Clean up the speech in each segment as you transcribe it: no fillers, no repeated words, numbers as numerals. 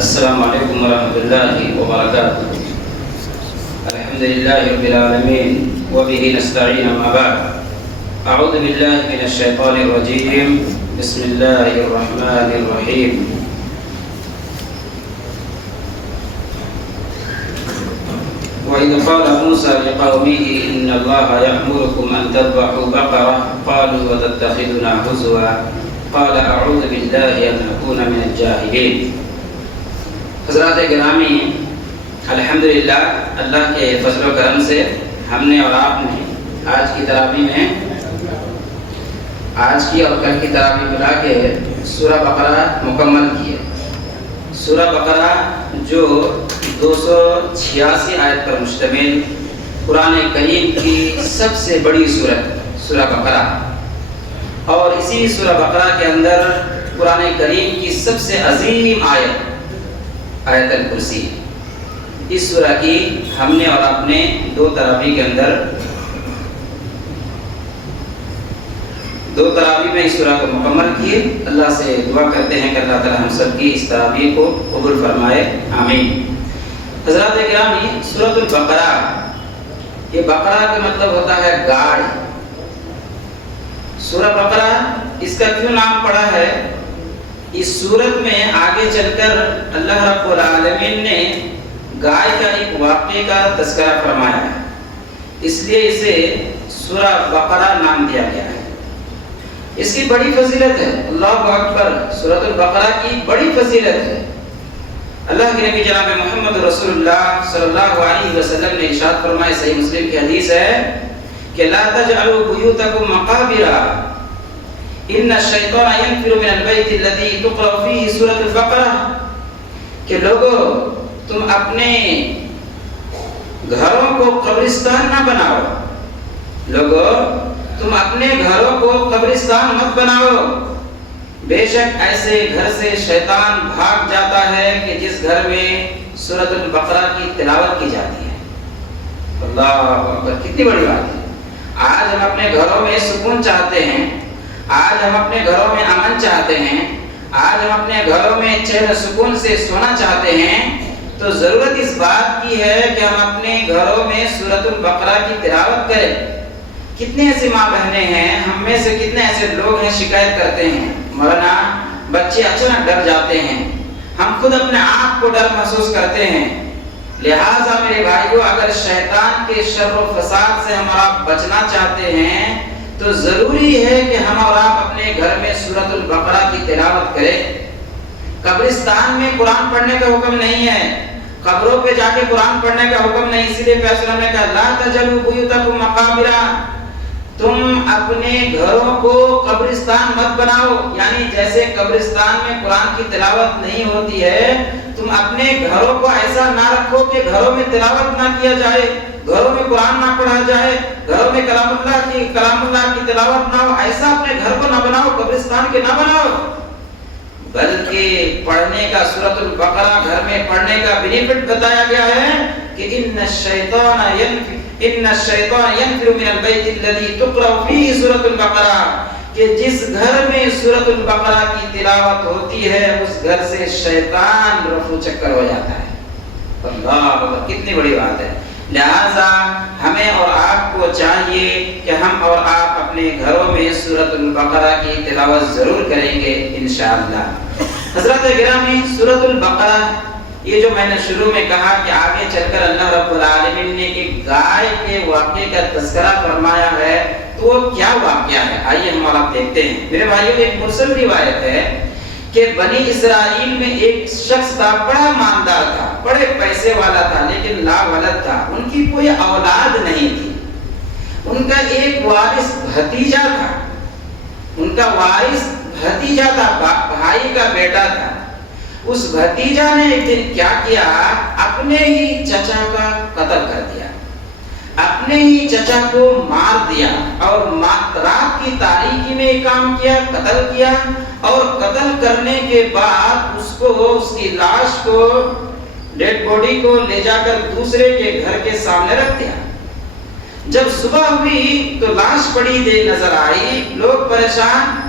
السلام علیکم ورحمۃ اللہ وبرکاتہ۔ الحمد للہ رب العالمین وبہ نستعین، اما بعد، اعوذ باللہ من الشیطان الرجیم، بسم اللہ الرحمن الرحیم۔ وَإِذْ قَالَ مُوسَىٰ لِقَوْمِهِ إِنَّ اللَّهَ يَأْمُرُكُمْ أَن تَذْبَحُوا بَقَرَةً قَالُوا وَتَتَّخِذُنَا هُزُوًا قال اعوذ باللہ ان اکون من الجاہلین۔ حضرات گرامی، الحمدللہ اللہ کے فضل و کرم سے ہم نے اور آپ نے آج کی تراویح میں آج کی اور کل کی تراویح ملا کے سورہ بقرہ مکمل کی ہے۔ سورہ بقرہ جو 286 آیت پر مشتمل قرآن کریم کی سب سے بڑی سورت سورہ بقرہ، اور اسی سورہ بقرہ کے اندر قرآن کریم کی سب سے عظیم آیت الکرسی۔ اس سورہ کی ہم نے اور آپ نے 2 تراویح کے اندر 2 تراویح میں اس سورہ کو مکمل کیے۔ اللہ سے دعا کرتے ہیں کہ اللہ تعالی ہم سب کی اس تراویح کو قبول فرمائے، آمین۔ حضرات گرامی، سورۃ البقرہ، یہ بقرہ کا مطلب ہوتا ہے گائے۔ سورہ بقرہ اس کا کیوں نام پڑا ہے؟ اس سورت میں آگے چل کر اللہ رب العالمین نے گائے کا ایک واقعے کا تذکرہ فرمایا ہے، اس لیے اسے سورہ بقرہ نام دیا گیا ہے۔ اس کی بڑی فضیلت ہے، اللہ اکبر، سورۃ البقرہ کی بڑی فضیلت ہے۔ اللہ کے نبی جناب محمد رسول اللہ صلی اللہ علیہ وسلم نے ارشاد فرمایا، صحیح مسلم کی حدیث ہے کہ لا تجعلوا بیوتکم مقابر ان الشیطان ینفر من البیت الذی تقرأ فیہ سورۃ البقرہ، کہ لوگوں تم اپنے گھروں کو قبرستان نہ بناؤ، لوگوں تم اپنے گھروں کو قبرستان مت بناؤ، بے شک ایسے گھر سے شیطان بھاگ جاتا ہے کہ جس گھر میں سورۃ البقرہ کی تلاوت کی جاتی ہے۔ اللہ اکبر، کتنی بڑی بات ہے۔ آج ہم اپنے گھروں میں سکون چاہتے ہیں، آج ہم اپنے گھروں میں امن چاہتے ہیں، آج ہم اپنے گھروں میں چین و سکون سے سونا چاہتے ہیں، تو ضرورت اس بات کی ہے کہ ہم اپنے گھروں میں سورۃ البقرہ کی تلاوت کریں۔ کتنے ایسے ماں بہنیں ہیں، ہم میں سے کتنے ایسے لوگ ہیں شکایت کرتے ہیں، مولانا بچے اچانک ڈر جاتے ہیں، ہم خود اپنے آپ کو ڈر محسوس کرتے ہیں۔ لہٰذا میرے بھائیو، اگر شیطان کے شر و فساد سے ہم اور آپ بچنا چاہتے ہیں تو ضروری ہے کہ ہم اور آپ اپنے گھر میں سورۃ البقرہ کی تلاوت کریں۔ قبرستان میں قرآن پڑھنے کا حکم نہیں ہے، قبروں پہ جا کے قرآن پڑھنے کا حکم نہیں، اسی لیے پیغمبر نے کہا لا تجعلوا بیوتکم مقابر، تم اپنے گھروں کو قبرستان مت بناؤ، یعنی جیسے قبرستان میں قرآن کی تلاوت نہیں ہوتی ہے، تم اپنے گھروں کو ایسا نہ رکھو کہ گھروں میں تلاوت نہ کیا جائے، گھروں میں قرآن نہ پڑھا جائے، گھروں میں کلام اللہ کی تلاوت نہ ہو، ایسا اپنے گھر کو نہ بناؤ، قبرستان کے نہ بناؤ، بلکہ پڑھنے کا سورۃ البقرہ گھر میں پڑھنے کا بینیفٹ بتایا گیا ہے کہ ان الشیطان ینفر من البیت الذی تقرأ فیہ سورۃ البقرہ، کہ جس گھر میں سورۃ البقرہ کی تلاوت ہوتی ہے اس گھر سے شیطان رفو چکر ہو جاتا ہے۔ اللہ، کتنی بڑی بات ہے۔ لہذا ہمیں اور آپ کو چاہیے کہ ہم اور آپ اپنے گھروں میں سورۃ البقرہ کی تلاوت ضرور کریں گے انشاءاللہ۔ حضرات گرامی، سورۃ البقرہ، یہ جو میں نے شروع میں کہا کہ آگے چل کر اللہ رب العالمین نے ایک گائے کے واقعے کا تذکرہ فرمایا ہے، تو وہ کیا واقعہ ہے؟ آئیے ہم اور آپ دیکھتے ہیں۔ میرے بھائیوں، ایک مرسل روایت ہے کہ بنی اسرائیل میں ایک شخص تھا، بڑا مالدار تھا، بڑے پیسے والا تھا، لیکن لا ولد تھا، ان کی کوئی اولاد نہیں تھی۔ ان کا ایک وارث بھتیجا تھا، ان کا وارث بھتیجا تھا، بھائی کا بیٹا تھا۔ اس بھتیجا نے ایک دن کیا کیا، اپنے ہی چچا کا قتل کر دیا، اپنے ہی چچا کو مار دیا، اور رات کی تاریکی میں کام کیا، قتل کیا، اور قتل کرنے کے بعد اس کی لاش کو، ڈیڈ باڈی کو لے جا کر دوسرے کے گھر کے سامنے رکھ دیا۔ جب صبح ہوئی تو لاش پڑی نظر آئی، لوگ پریشان،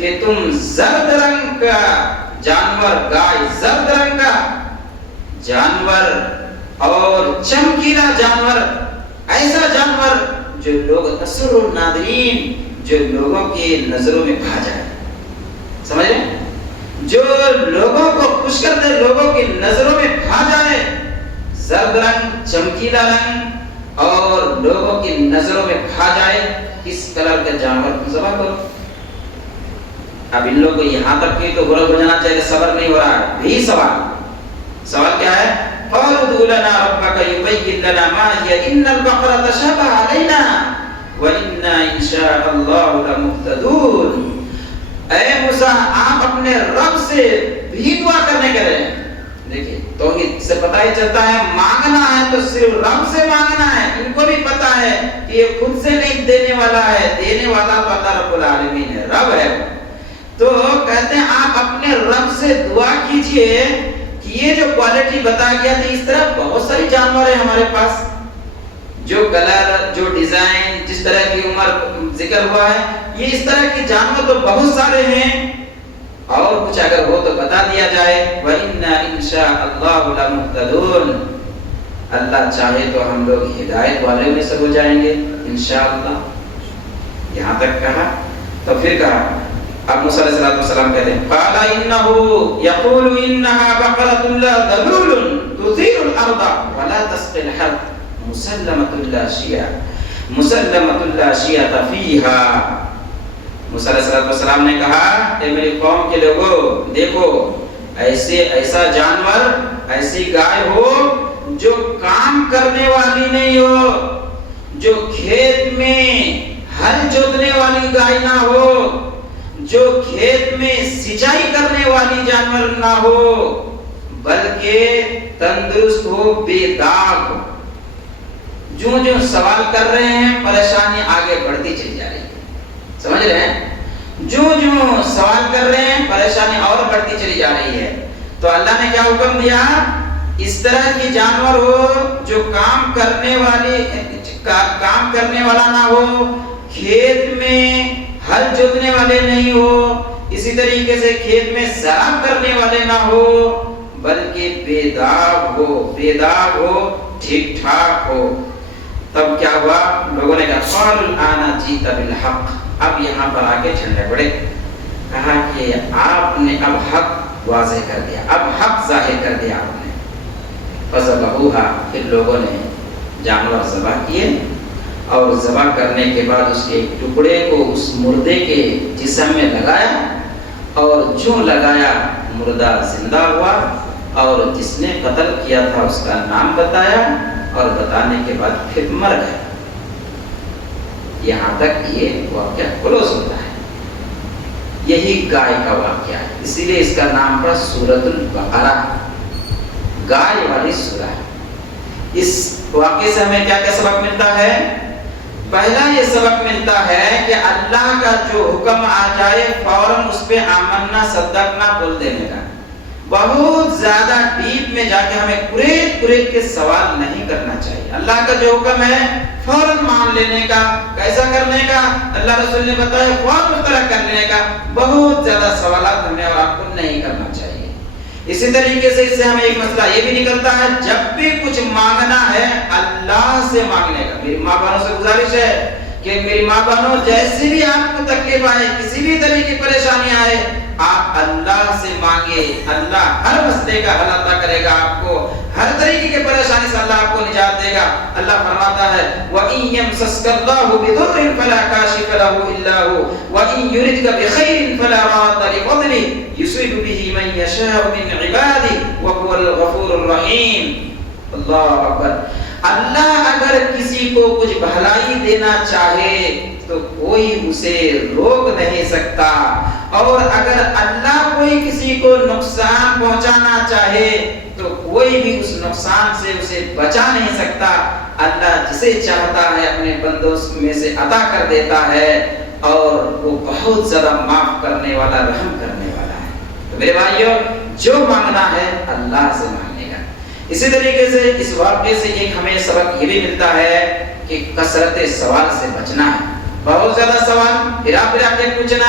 کہ تم زرد رنگ کا جانور، گائے زرد رنگ کا جانور اور چمکیلا جانور، ایسا جانور جو لوگ تسر الناظرین، جو لوگوں کی نظروں میں بھا جائے، سمجھ رہے ہیں؟ جو لوگوں کو خوش کر دے، لوگوں کی نظروں میں بھا جائے، زرد رنگ، چمکیلا رنگ اور لوگوں کی نظروں میں بھا جائے، اس کلر کا جانور کو ذبح کرو۔ اب ان لوگوں کو یہاں تک کہ تو غلط ہو جانا چاہیے، صبر نہیں ہو رہا ہے۔ بھی سوال کیا ہے؟ قالوا ادع لنا ربك يبين لنا ما هي ان البقرة تشابه علينا وإنا ان شاء الله لمهتدون۔ اے موسیٰ، آپ اپنے رب سے بھی دعا کرنے کے رہے ہیں۔ دیکھیں توحید سے پتہ ہی چلتا ہے مانگنا ہے تو صرف رب سے مانگنا ہے۔ ان کو بھی پتا ہے کہ یہ خود سے نہیں دینے والا ہے، دینے والا تو اللہ رب العالمین ہے، رب ہے۔ تو کہتے ہیں آپ اپنے رب سے دعا کیجئے کہ یہ جو کوالٹی بتا گیا تھا، اس طرح بہت ساری جانور ہیں ہمارے پاس، جو کلر، جو ڈیزائن، جس طرح کی عمر ذکر ہوا ہے، یہ اس طرح کے جانور تو بہت سارے ہیں، اور کچھ اگر ہو تو بتا دیا جائے۔ وَإِنَّا إِن شَاءَ اللَّهُ لَمُهْتَدُونَ، اللہ چاہے تو ہم لوگ ہدایت والے میں سے ہو جائیں گے انشاءاللہ۔ یہاں تک کہا، تو پھر کہا، اب موسیٰ علیہ السلام کہتے ہیں قَالَ إِنَّهُ يَقُولُ إِنَّهَا بَقَرَةٌ لَا ذَلُولٌ تُثِيرُ الْأَرْضَ وَلَا تَسْقِي الْحَرْثَ مُسَلَّمَةٌ لَا شِيَةَ فِيهَا۔ موسیٰ علیہ السلام نے کہا کہ میری قوم کے لوگوں، دیکھو ایسا جانور، ایسی گائے ہو جو کام کرنے والی نہیں ہو، جو کھیت میں ہل جوتنے والی گائے نہ ہو، جو کھیت میں سینچائی کرنے والی جانور نہ ہو، بلکہ تندرست ہو، بے داغ ہو۔ جو سوال کر رہے ہیں پریشانی آگے بڑھتی چلی جا رہی ہے، سمجھ رہے ہیں؟ جو سوال کر رہے ہیں پریشانی اور بڑھتی چلی جا رہی ہے۔ تو اللہ نے کیا حکم دیا؟ اس طرح کی جانور ہو جو کام کرنے والا نہ ہو، کھیت میں ہل جوتنے والے نہیں ہو، اسی طریقے سے کھیت میں زراعت کرنے والے نہ ہو، بلکہ بے داغ ہو، ٹھیک ٹھاک ہو۔ تب کیا ہوا؟ لوگوں نے کہا قالوا الآن جئت بالحق، اب یہاں پر آگے چلنے پڑے۔ کہا کہ آپ نے اب حق واضح کر دیا، اب حق ظاہر کر دیا آپ نے۔ فذبحوها، پھر لوگوں نے جانور ذبح کیے، اور ذبح کرنے کے بعد اس کے ٹکڑے کو اس مردے کے جسم میں لگایا، اور جو لگایا مردہ زندہ ہوا، اور جس نے قتل کیا تھا اس کا نام بتایا، اور بتانے کے بعد پھر مر گیا۔ یہاں تک یہ واقعہ کلوز ہوتا ہے۔ یہی گائے کا واقعہ ہے، اسی لیے اس کا نام پڑا سورۃ البقرہ، گائے والی سورہ ہے۔ اس واقعے سے ہمیں کیا کیا سبق ملتا ہے؟ پہلا یہ سبق ملتا ہے کہ اللہ کا جو حکم آ جائے فوراً اس پہ آمنا صدقنا بول دینے کا۔ بہت زیادہ ڈیپ میں جا کے ہمیں قریب کے سوال نہیں کرنا چاہیے۔ اللہ کا جو حکم ہے فوراً مان لینے کا۔ کیسا کرنے کا؟ اللہ رسول نے بتایا فوراً اس طرح کر لینے کا۔ بہت زیادہ سوالات ہمیں اور آپ کو نہیں کرنا چاہیے۔ اسی طریقے سے اس سے ہمیں ایک مسئلہ یہ بھی نکلتا ہے، جب بھی کچھ مانگنا ہے اللہ سے مانگنے کا۔ میری ماں بہنوں سے گزارش ہے کہ میری ماں بہنوں جیسی بھی آپ کو تکلیف آئے، کسی بھی طرح کی پریشانی آئے، آپ اللہ سے مانگے۔ اللہ ہر مسئلے کا حل عطا کرے گا آپ کو، ہر طریقے کی پریشانی سے اللہ آپ کو نجات دے گا۔ اللہ فرماتا ہے وَإِن يَمْسَسْكَ اللَّهُ بِضُرٍّ فَلَا كَاشِفَ لَهُ إِلَّا هُوَ وَإِن يُرِدْكَ بِخَيْرٍ فَلَا رَادَّ لِفَضْلِهِ يُصِيبُ بِهِ مَن يَشَاءُ مِنْ عِبَادِهِ وَهُوَ الْغَفُورُ الرَّحِيمُ۔ اللہ اکبر۔ اللہ اگر کسی کو کچھ بھلائی دینا چاہے تو کوئی اسے روک نہیں سکتا، اور اگر اللہ کوئی کسی کو نقصان پہنچانا چاہے تو کوئی بھی اس نقصان سے اسے بچا نہیں سکتا۔ اللہ جسے چاہتا ہے اپنے بندوں میں سے عطا کر دیتا ہے، اور وہ بہت زیادہ معاف کرنے والا، رحم کرنے والا ہے۔ تو میرے بھائیوں، جو مانگنا ہے اللہ سے مانگنے کا۔ اسی طریقے سے اس واقعے سے ایک ہمیں سبق یہ بھی ملتا ہے کہ کثرت سوال سے بچنا ہے۔ بہت زیادہ سوال پھرا کے پوچھنا،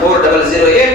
4008,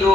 2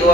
2